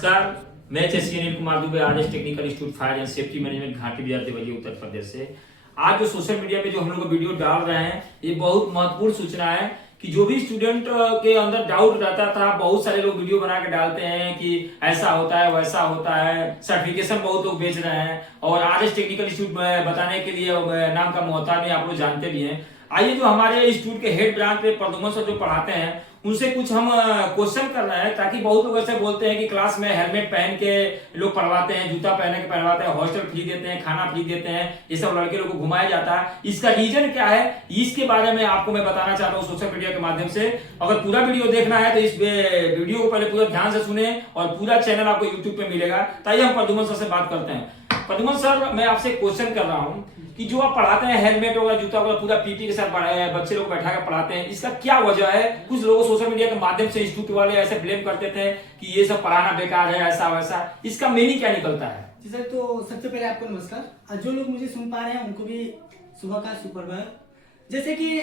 नमस्कार, मैं Anil Kumar Dubey RS technical institute fire and safety management घाटी बाजार देवरिया उत्तर प्रदेश से। आज जो सोशल मीडिया पे जो हम लोग वीडियो डाल रहे हैं, ये बहुत महत्वपूर्ण सूचना है कि जो भी स्टूडेंट के अंदर डाउट रहता था, बहुत सारे लोग वीडियो बना के डालते हैं कि ऐसा होता है वैसा होता है, सर्टिफिकेशन बहुत लोग बेच रहे हैं और आरएस टेक्निकल इंस्टीट्यूट बताने के लिए नाम का मोहताज में आप लोग जानते भी हैं। आइए जो हमारे इंस्टीट्यूट के हेड ब्रांच पे प्रद्युमन सर जो पढ़ाते हैं उनसे कुछ हम क्वेश्चन कर रहे हैं, ताकि बहुत लोग ऐसे बोलते हैं कि क्लास में हेलमेट पहन के लोग पढ़वाते हैं, जूता पहन के पढ़वाते हैं, हॉस्टल फ्री देते हैं, खाना फ्री देते हैं, ये सब लड़के लोग को घुमाया जाता है। इसका रीजन क्या है, इसके बारे में आपको मैं बताना चाहता हूँ सोशल मीडिया के माध्यम से। अगर पूरा वीडियो देखना है तो इस वीडियो को पहले पूरा ध्यान से सुने और पूरा चैनल आपको यूट्यूब पे मिलेगा। ताइए हम प्रद्युमन सर से बात करते हैं। प्रद्युमन सर, मैं आपसे क्वेश्चन कर रहा हूँ कि जो आप पढ़ाते हैं हेलमेट होगा, जूता होगा, पूरा पीपी के साथ बच्चे लोग बैठा कर पढ़ाते हैं, इसका क्या वजह है? कुछ लोगों सोशल मीडिया के माध्यम से इंस्टीट्यूट वाले ऐसे ब्लेम करते थे कि ये सब पढ़ाना बेकार है, ऐसा वैसा, इसका मीनिंग क्या निकलता है? जी सर, तो सबसे पहले आपको नमस्कार। जो लोग मुझे सुन पा रहे हैं उनको भी सुबह का सुप्रभात। जैसे कि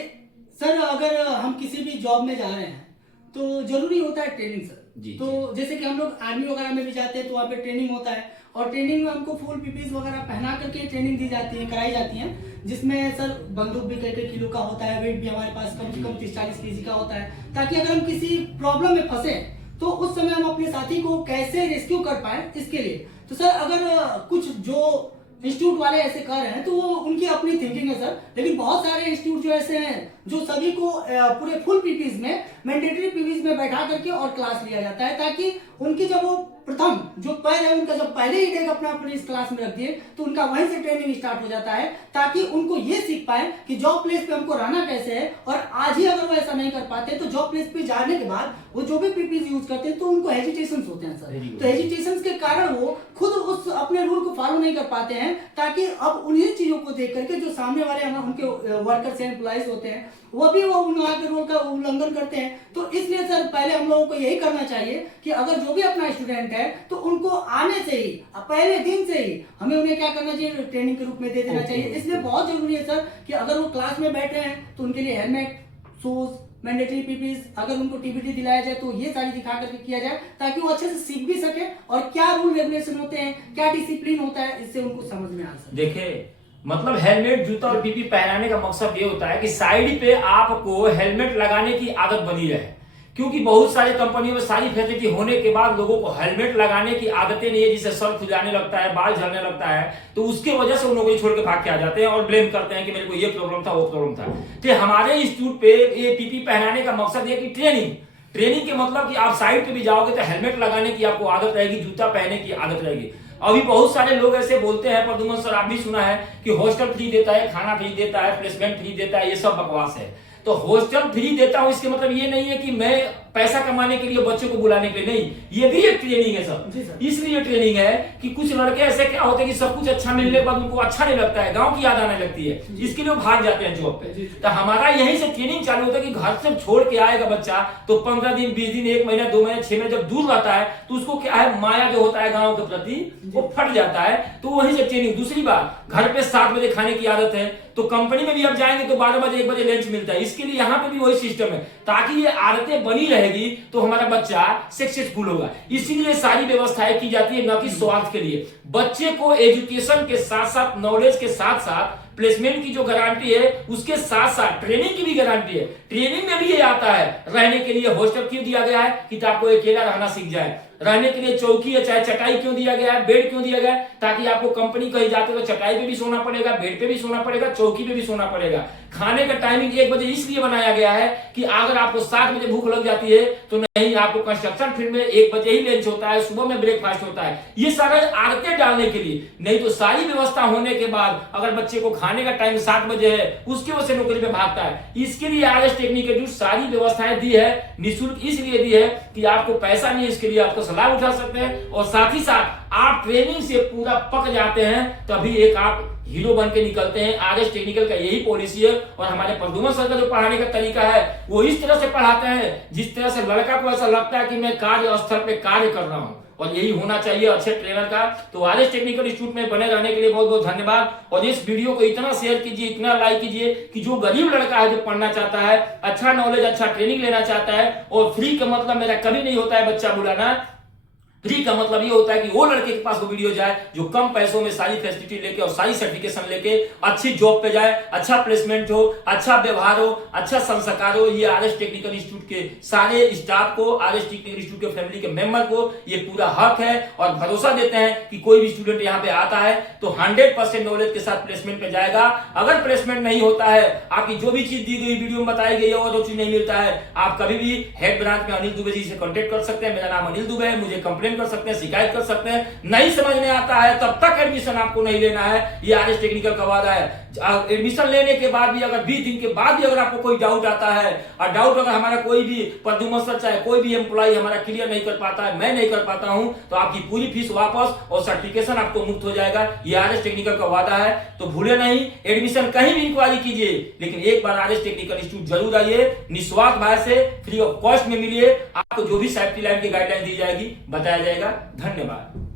सर, अगर हम किसी भी जॉब में जा रहे हैं तो जरूरी होता है ट्रेनिंग सर। तो जैसे कि हम लोग आर्मी वगैरह में भी जाते हैं तो वहाँ पे ट्रेनिंग होता है और ट्रेनिंग में हमको फुल पीपीज वगैरह पहना करके ट्रेनिंग दी जाती है, कराई जाती है, जिसमें सर बंदूक भी कई किलो का होता है, वेट भी हमारे पास कम से कम 30-40 केजी का होता है, ताकि अगर हम किसी प्रॉब्लम में फंसे तो उस समय हम अपने साथी को कैसे रेस्क्यू कर पाए, इसके लिए। तो सर, अगर कुछ जो इंस्टीट्यूट वाले ऐसे कर रहे हैं तो वो उनकी अपनी थिंकिंग है सर, लेकिन बहुत सारे इंस्टीट्यूट जो ऐसे हैं जो सभी को पूरे फुल पीपीज में, मैंडेटरी पीपीज में बैठा करके और क्लास लिया जाता है, ताकि उनकी जब वो प्रथम जो पैर है उनका जब पहले ही डेग अपने इस क्लास में रख दिए तो उनका वहीं से ट्रेनिंग स्टार्ट हो जाता है, ताकि उनको ये सीख पाए कि जॉब प्लेस पे हमको रहना कैसे है। और आज ही अगर वो ऐसा नहीं कर पाते तो जॉब प्लेस पे जाने के बाद वो जो भी पीपीज यूज करते हैं तो उनको हेजिटेशन होते हैं सर। तो हेजिटेशन के कारण वो खुद उस अपने रूल को फॉलो नहीं कर पाते हैं, ताकि अब उन्हीं चीजों को देख करके जो सामने वाले उनके वर्कर्स एंड एम्प्लॉइज होते हैं वो भी वो वहाँ के रूल का उल्लंघन करते हैं। तो इसलिए सर, पहले हम लोगों को यही करना चाहिए कि अगर जो भी अपना स्टूडेंट है तो उनको आने से ही, पहले दिन से ही हमें उन्हें क्या करना चाहिए, ट्रेनिंग के रूप में दे देना चाहिए। इसलिए बहुत जरूरी है सर कि अगर वो क्लास में बैठ रहे हैं तो उनके लिए हेलमेट, शूज, मैंडेटरी पीपीज, अगर उनको टीबीटी दिलाया जाए तो ये सारी दिखा करके किया जाए, ताकि वो अच्छे से सीख भी सके और क्या रूल रेगुलेशन होते हैं, क्या डिसिप्लिन होता है, इससे उनको समझ में आ सके। देखिए, मतलब हेलमेट, जूता और पीपी पहनाने का मकसद ये होता है कि साइड पे आपको हेलमेट लगाने की आदत बनी रहे, क्योंकि बहुत सारी कंपनियों में सारी फैसिलिटी होने के बाद लोगों को हेलमेट लगाने की आदतें नहीं है, जिससे सर खुजाने लगता है, बाल झड़ने लगता है, तो उसके वजह से उन लोगों को छोड़ के भाग के आ जाते हैं और ब्लेम करते हैं कि मेरे को ये प्रॉब्लम था, वो प्रॉब्लम था। तो हमारे इंस्टीट्यूट पे ये पीपी पहनाने का मकसद है कि ट्रेनिंग के मतलब कि आप साइड पे भी जाओगे तो हेलमेट लगाने की आपको आदत रहेगी, जूता पहनने की आदत रहेगी। अभी बहुत सारे लोग ऐसे बोलते हैं, प्रद्युमन सर आप भी सुना है कि हॉस्टल फ्री देता है, खाना फ्री देता है, प्लेसमेंट फ्री देता है, ये सब बकवास है। तो हॉस्टल फ्री देता हूं इसके मतलब ये नहीं है कि मैं पैसा कमाने के लिए बच्चे को बुलाने के लिए, नहीं, ये भी एक ट्रेनिंग है सर। इसलिए ट्रेनिंग है कि कुछ लड़के ऐसे क्या होते हैं कि सब कुछ अच्छा मिलने के बाद उनको अच्छा नहीं लगता है, गांव की याद आने लगती है, इसके लिए वो भाग जाते हैं जॉब पे। तो हमारा यहीं से ट्रेनिंग चालू होता है कि घर से छोड़ के आएगा बच्चा तो 15 दिन, 20 दिन, 1 महीना, 2 महीने, 6 महीने जब दूर रहता है तो उसको क्या है, माया जो होता है गाँव के प्रति वो फट जाता है। तो वहीं से ट्रेनिंग। दूसरी बात, घर पे 7 बजे खाने की आदत है तो कंपनी में भी आप जाएंगे तो 12 बजे, 1 बजे लंच मिलता है। इसके लिए यहाँ पे भी वही सिस्टम है, ताकि ये आदतें बनी रहेगी तो हमारा बच्चा सक्सेसफुल होगा। इसीलिए सारी व्यवस्थाएं की जाती है, न कि स्वार्थ के लिए। बच्चे को एजुकेशन के साथ साथ, नॉलेज के साथ साथ, प्लेसमेंट की जो गारंटी है उसके साथ साथ ट्रेनिंग की भी गारंटी है। ट्रेनिंग में भी ये आता है, रहने के लिए हॉस्टल क्यों दिया गया है कि आपको अकेला रहना सीख जाए, रहने के लिए चौकी है चाहे चटाई क्यों दिया गया है, बेड क्यों दिया गया है, ताकि आपको कंपनी कहीं जाते हो तो चटाई पे भी सोना पड़ेगा, बेड पे भी सोना पड़ेगा, चौकी पे भी सोना पड़ेगा। खाने का टाइमिंग 1 बजे इसलिए बनाया गया है कि अगर आपको 7 बजे भूख लग जाती है तो नहीं, आपको कंस्ट्रक्शन फील्ड में 1 बजे ही लंच होता है, सुबह में ब्रेकफास्ट होता है, ये सारे आदतें डालने के लिए। नहीं तो सारी व्यवस्था होने के बाद अगर बच्चे को खाने का टाइम 7 बजे है, उसकी वजह से नौकरी पे भागता है। इसके लिए आरएस टेक्निकल जो सारी व्यवस्थाएं दी है, निःशुल्क इसलिए दी है कि आपको पैसा नहीं, इसके लिए आपको सलाह उठा सकते हैं और साथ ही साथ आप ट्रेनिंग से पूरा पक जाते हैं, तभी एक आप हीरो बन के निकलते हैं। आरएस टेक्निकल का यही पॉलिसी है और हमारे प्रद्युमन सर का जो पढ़ाने का तरीका है वो इस तरह से पढ़ाते हैं जिस तरह से लड़का को ऐसा लगता है कि मैं कार्य स्थल पे कार्य कर रहा हूं, और यही होना चाहिए अच्छे ट्रेनर का। तो आरएस टेक्निकल इंस्टीट्यूट में बने रहने के लिए बहुत बहुत धन्यवाद। और इस वीडियो को इतना शेयर कीजिए, इतना लाइक कीजिए कि जो गरीब लड़का है, जो पढ़ना चाहता है, अच्छा नॉलेज, अच्छा ट्रेनिंग लेना चाहता है, और फ्री का मतलब मेरा कभी नहीं होता है बच्चा बुलाना, फ्री का मतलब ये होता है कि वो लड़के के पास वो वीडियो जाए जो कम पैसों में सारी फैसिलिटी लेके और सारी सर्टिफिकेशन लेके अच्छी जॉब पे जाए, अच्छा प्लेसमेंट हो, अच्छा व्यवहार हो, अच्छा संस्कार हो। ये आरएस टेक्निकल इंस्टीट्यूट के सारे स्टाफ को, आरएस टेक्निकल इंस्टीट्यूट के फैमिली के मेंबर को ये पूरा हक है और भरोसा देते हैं कि कोई भी स्टूडेंट यहाँ पे आता है तो 100% नॉलेज के साथ प्लेसमेंट पे जाएगा। अगर प्लेसमेंट नहीं होता है, आपकी जो भी चीज दी गई वीडियो में बताई गई है और जो चीज नहीं मिलता है, आप कभी भी हेड ब्रांच में अनिल दुबे जी से कॉन्टेक्ट कर सकते हैं। मेरा नाम अनिल दुबे है, मुझे कंप्लेन कर सकते हैं, शिकायत कर सकते हैं। नहीं समझ में आता है तब तक एडमिशन आपको नहीं लेना है, ये आरएस टेक्निकल का वादा है। एडमिशन लेने के बाद भी अगर 20 दिन के बाद भी अगर आपको कोई डाउट आता है और डाउट अगर हमारा कोई भी प्रद्युमन सर चाहे कोई भी एम्प्लॉय हमारा क्लियर नहीं कर पाता है, मैं नहीं कर पाता हूं, तो आपकी पूरी फीस वापस और सर्टिफिकेशन आपको मुक्त हो जाएगा। ये आरएस टेक्निकल का वादा है। तो भूले नहीं, एडमिशन कहीं भी इंक्वायरी कीजिए, लेकिन एक बार आरएस टेक्निकल इंस्टीट्यूट जरूर आइए, निस्वार्थ भाव से फ्री ऑफ कॉस्ट में मिलिए। आपको जो भी सेफ्टी लाइन की गाइडलाइन दी जाएगी बताया जाएगा। धन्यवाद।